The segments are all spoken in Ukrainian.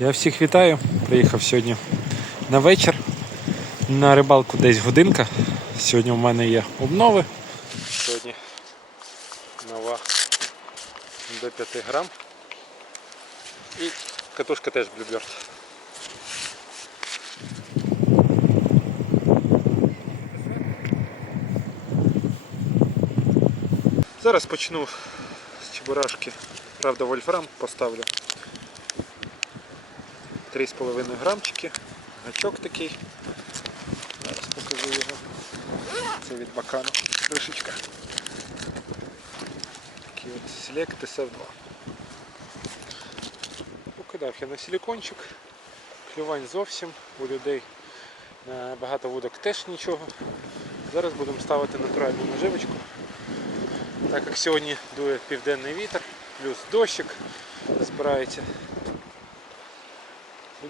Я всіх вітаю. Приїхав сьогодні на вечір. На рибалку десь годинка. Сьогодні у мене є обнови. Сьогодні нова до 5 грам. І катушка теж Bluebird. Зараз почну з чебурашки. Правда, вольфрам поставлю. 3,5 грамчики. Гачок такий. Зараз покажу його. Це від бакану. Кришечка. Такий от Select SF2. Покидав я на силикончик. Клювань зовсім у людей. На багато вудок теж нічого. Зараз будемо ставити натуральну наживочку. Так як сьогодні дує південний вітер, плюс дощик збирається.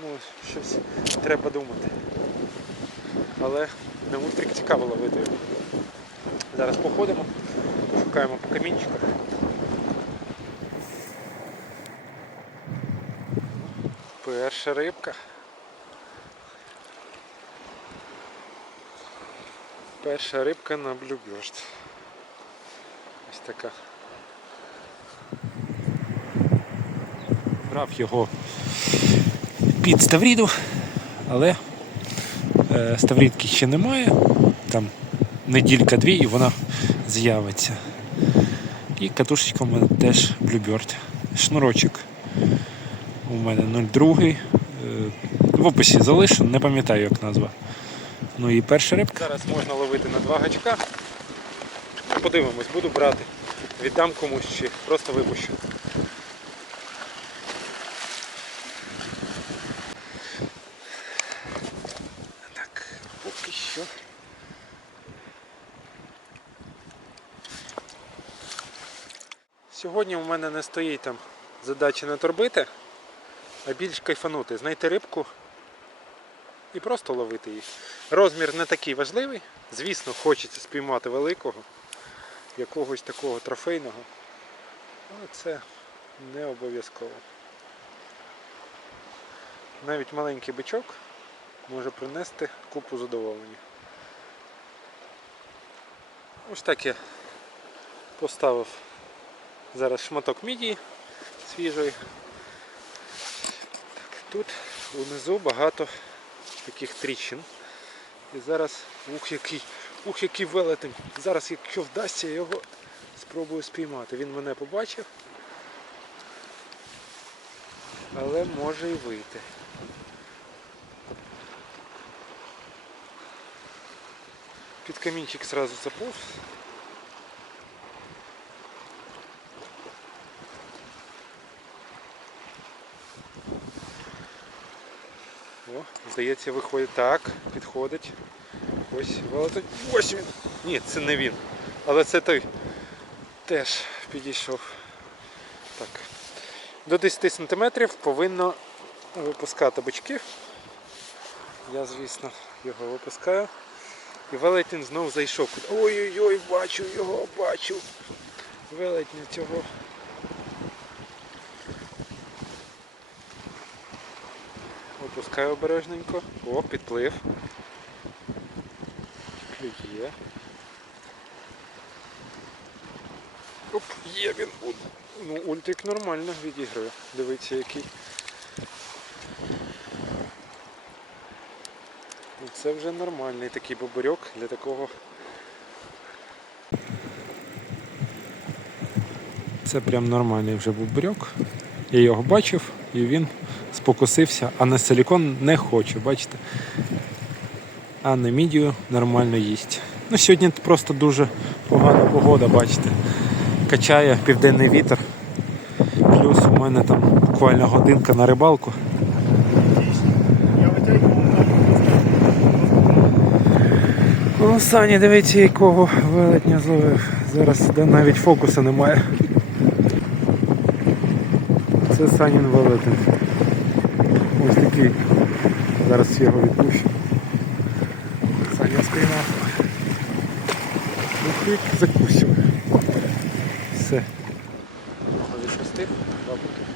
Думаю, щось треба думати. Але на ультрик цікаво ловити. Зараз походимо, шукаємо по камінчиках. Перша рибка. Перша рибка на Bluebird. Ось така. Брав його під Ставріду, але е, Ставрідки ще немає. Там неділька-дві і вона з'явиться. І катушечка у мене теж Bluebird. Шнурочок у мене 0,2. Е, В описі залишу, не пам'ятаю як назва. Ну і перша рибка. Зараз можна ловити на два гачка. Подивимось, буду брати. Віддам комусь чи просто випущу. Так, поки що. Сьогодні у мене не стоїть там задача не торбити, а більш кайфанути, знайти рибку і просто ловити її. Розмір не такий важливий. Звісно, хочеться спіймати великого, якогось такого трофейного, але це не обов'язково. Навіть маленький бичок може принести купу задоволення. Ось так я поставив зараз шматок мідії свіжої. Так, тут унизу багато таких тріщин. І зараз, ух який, ух який велетень. Зараз, якщо вдасться, я його спробую спіймати. Він мене побачив, але може і вийти. Під камінчик зразу заповз. О, здається, виходить так, підходить. Ось велетень. Ось він! Ні, це не він. Але це той теж підійшов. Так. До 10 см повинно випускати бички. Я, звісно, його випускаю. І велетень знову зайшов. Ой-ой-ой, бачу його, бачу. Велетня цього. Опускаю обережненько. О, підплив. Клює. Оп, є він. Ну, ультрик нормально відіграє. Дивіться який. Ну, Це вже нормальний такий бобарьок для такого. Це прям нормальний вже бобарьок. Я його бачив і він спокусився, а на силікон не хоче, бачите? А на мідію нормально їсть. Ну, сьогодні просто дуже погана погода, бачите. Качає південний вітер. Плюс у мене там буквально годинка на рибалку. Ну, Сані, дивіться, якого велетня зловив. Зараз навіть фокуса немає. Це Санін Велетин. Ось такий. Зараз його відпущу. Саня спіймав. Ну, Хвик закусив. Все. Відпустив, два потужні.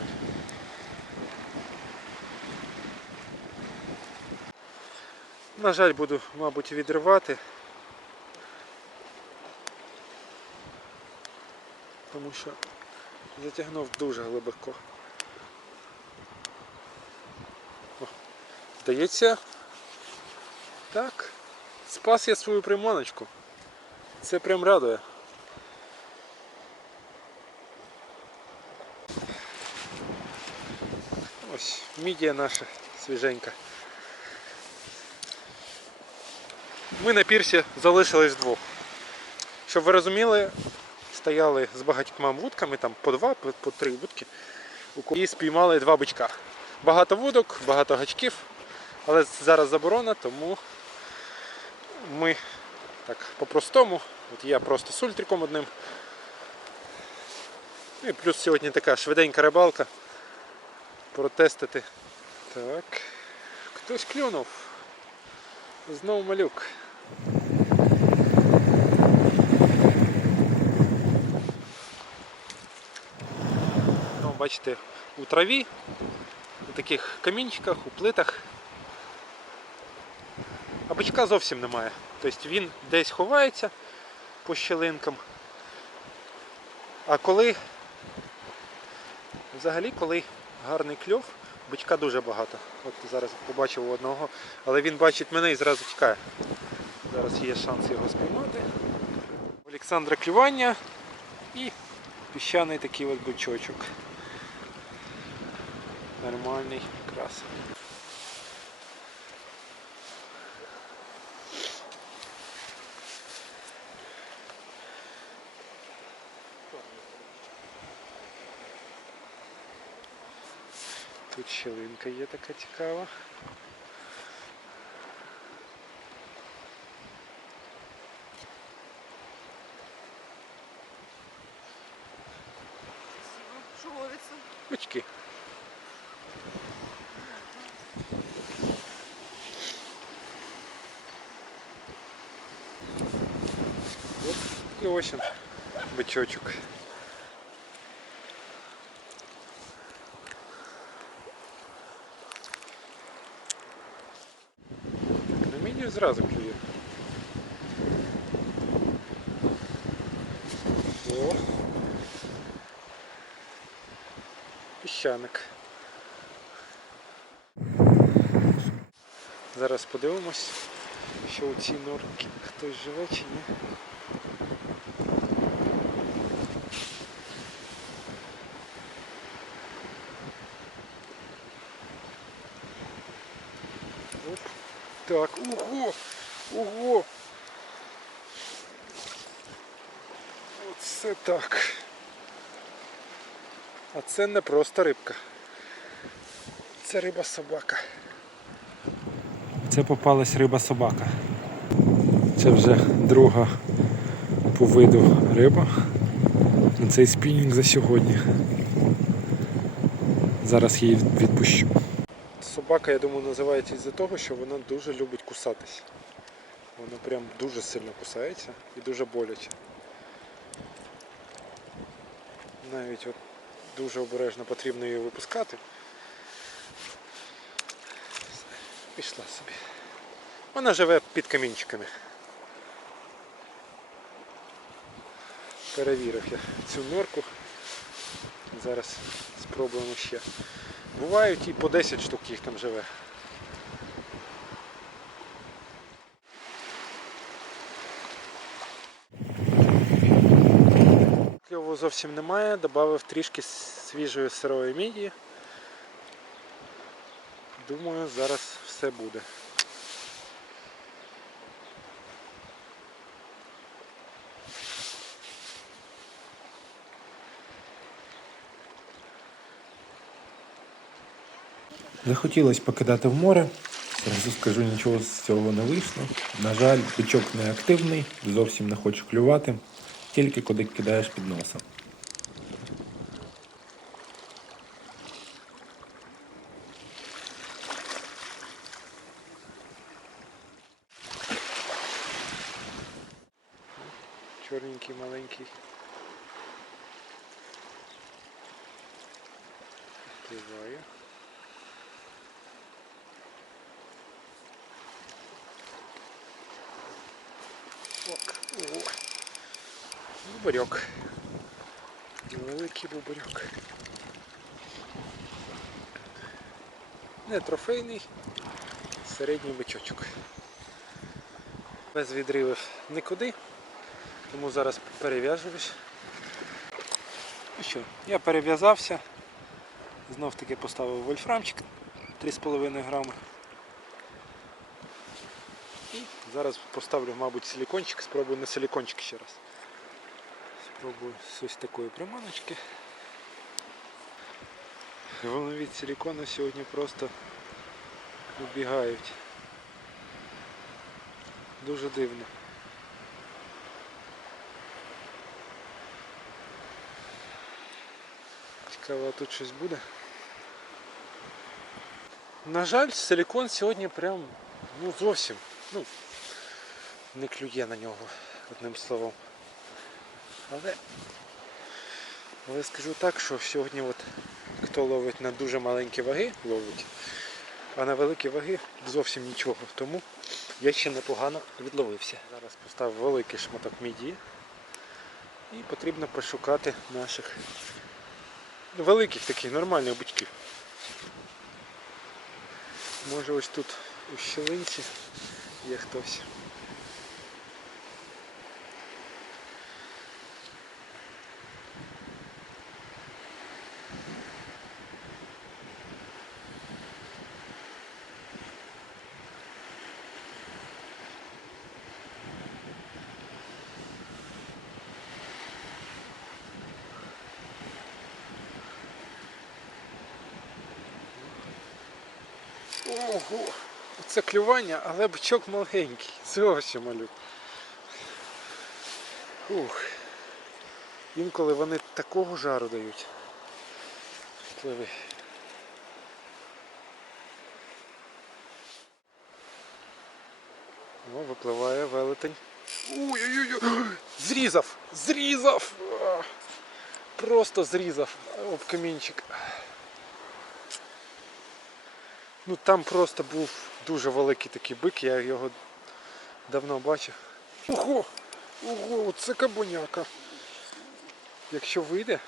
На жаль, буду, мабуть, відривати. Тому що затягнув дуже глибоко. Здається, так, спас я свою приманочку. Це прям радує. Ось мідія наша свіженька. Ми на пірсі залишились вдвох. Щоб ви розуміли, стояли з багатьма вудками, там по два, по три вудки, і спіймали два бичка. Багато вудок, багато гачків, але зараз заборона, тому ми так по-простому. От я просто з ультриком одним. Ну І плюс сьогодні така швиденька рибалка. Протестити. Так. Хтось клюнув. Знову малюк. Ну, бачите, у траві, у таких камінчиках, у плитах. А бичка зовсім немає. Тобто він десь ховається по щелинкам. А коли взагалі, коли гарний кльов, бичка дуже багато. От зараз побачив одного, але він бачить мене і зразу тікає. Зараз є шанс його спіймати. Олександра клювання і піщаний такий от бичочок. Нормальний, красивий. Тут щелинка є така цікава. Що ловиться? Бички. От і ось він, бичочок. Так, на мідію зразу клює. О. Піщаник. Зараз подивимось, що у цій норці хтось живе чи ні. Оп. Так, ого! Ого! Оце так. А це не просто рибка. Це риба-собака. Це попалась риба-собака. Це вже друга по виду риба. Цей спінінг за сьогодні. Зараз її відпущу. Собака, я думаю, називається із-за того, що вона дуже любить кусатись. Вона прям дуже сильно кусається і дуже боляче. Навіть от дуже обережно потрібно її випускати. Пішла собі. Вона живе під камінчиками. Перевірив я цю норку. Зараз спробуємо ще. Бувають і по 10 штук їх там живе. Кльову зовсім немає, додав трішки свіжої сирої мідії. Думаю, зараз все буде. Захотілося покидати в море. Зразу скажу, нічого з цього не вийшло. На жаль, бичок не активний, зовсім не хоче клювати, тільки коли кидаєш під носа. Чорненький маленький. Впливає. Ок, о. Бубарьок. Великий бубарьок. Не трофейний, середній бичочок. Без відривів нікуди, тому зараз перев'яжуюсь. Ну що, я перев'язався, знов таки поставив вольфрамчик 3,5 грами. І зараз поставлю, мабуть, силікончик, спробую на силікончик ще раз. Спробую з ось такої приманочки. Від силікону сьогодні просто убігають. Дуже дивно. Цікаво, а тут щось буде. На жаль, силікон сьогодні прям ну зовсім ну, не клює на нього, одним словом. Але, але скажу так, що сьогодні от хто ловить на дуже маленькі ваги, ловить, а на великі ваги зовсім нічого. Тому я ще непогано відловився. Зараз поставив великий шматок міді і потрібно пошукати наших великих таких нормальних бичків. Може ось тут у щілинці є хтось. Ого! Це клювання, але бичок маленький. Зовсім малюк. Ух. Інколи вони такого жару дають. Пливи. О, випливає велетень. Ой-ой-ой! Зрізав! Зрізав! Просто зрізав об камінчик. Ну там просто був дуже великий такий бик, я його давно бачив. Ого! Ого, це кабуняка. Якщо вийде,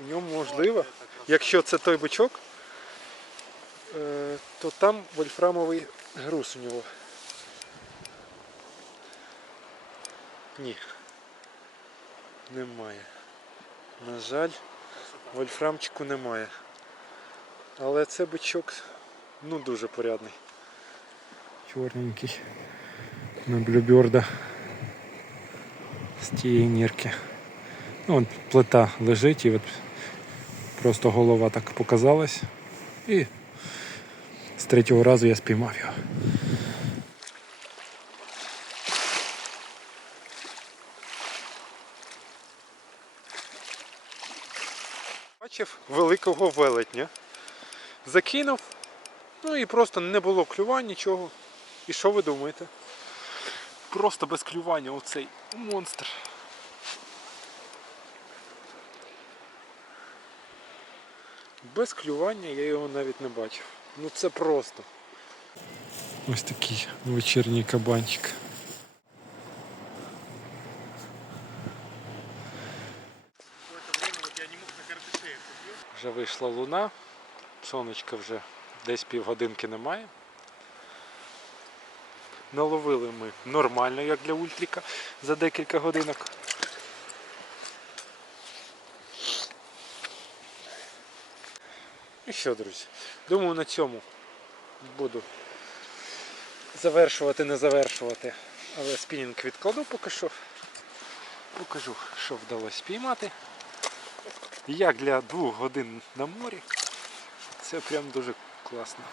у ньому можливо, якщо це той бичок, е, то там вольфрамовий груз у нього. Ні. Немає. На жаль, вольфрамчику немає. Але це бичок ну дуже порядний. Чорненький на блюберда з тієї нірки. Ну, от плита лежить і от просто голова так показалась. І з третього разу я спіймав його. Бачив великого велетня. Закинув, ну і просто не було клювань, нічого. І що ви думаєте? Просто без клювання оцей монстр. Без клювання я його навіть не бачив. Ну це просто. Ось такий вечірній кабанчик. Вже вийшла луна, сонечка вже десь півгодинки немає. Наловили ми нормально, як для ультріка, за декілька годинок. І що, друзі, думаю, на цьому буду завершувати, не завершувати. Але спінінг відкладу поки що. Покажу, що вдалося спіймати. Як для двох годин на морі. Це прям дуже класно.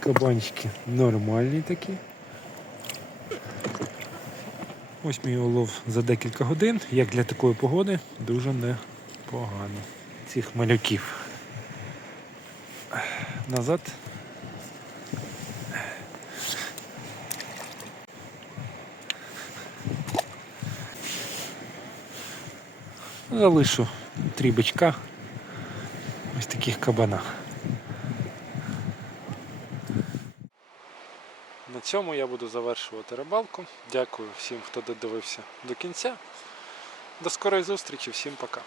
Кабанчики нормальні такі. Ось мій улов за декілька годин, як для такої погоди, дуже непогано. Цих малюків. Назад. Залишу три бичка. Ось таких кабана. Цьому я буду завершувати рибалку. Дякую всім, хто додивився до кінця. До скорої зустрічі, всім пока.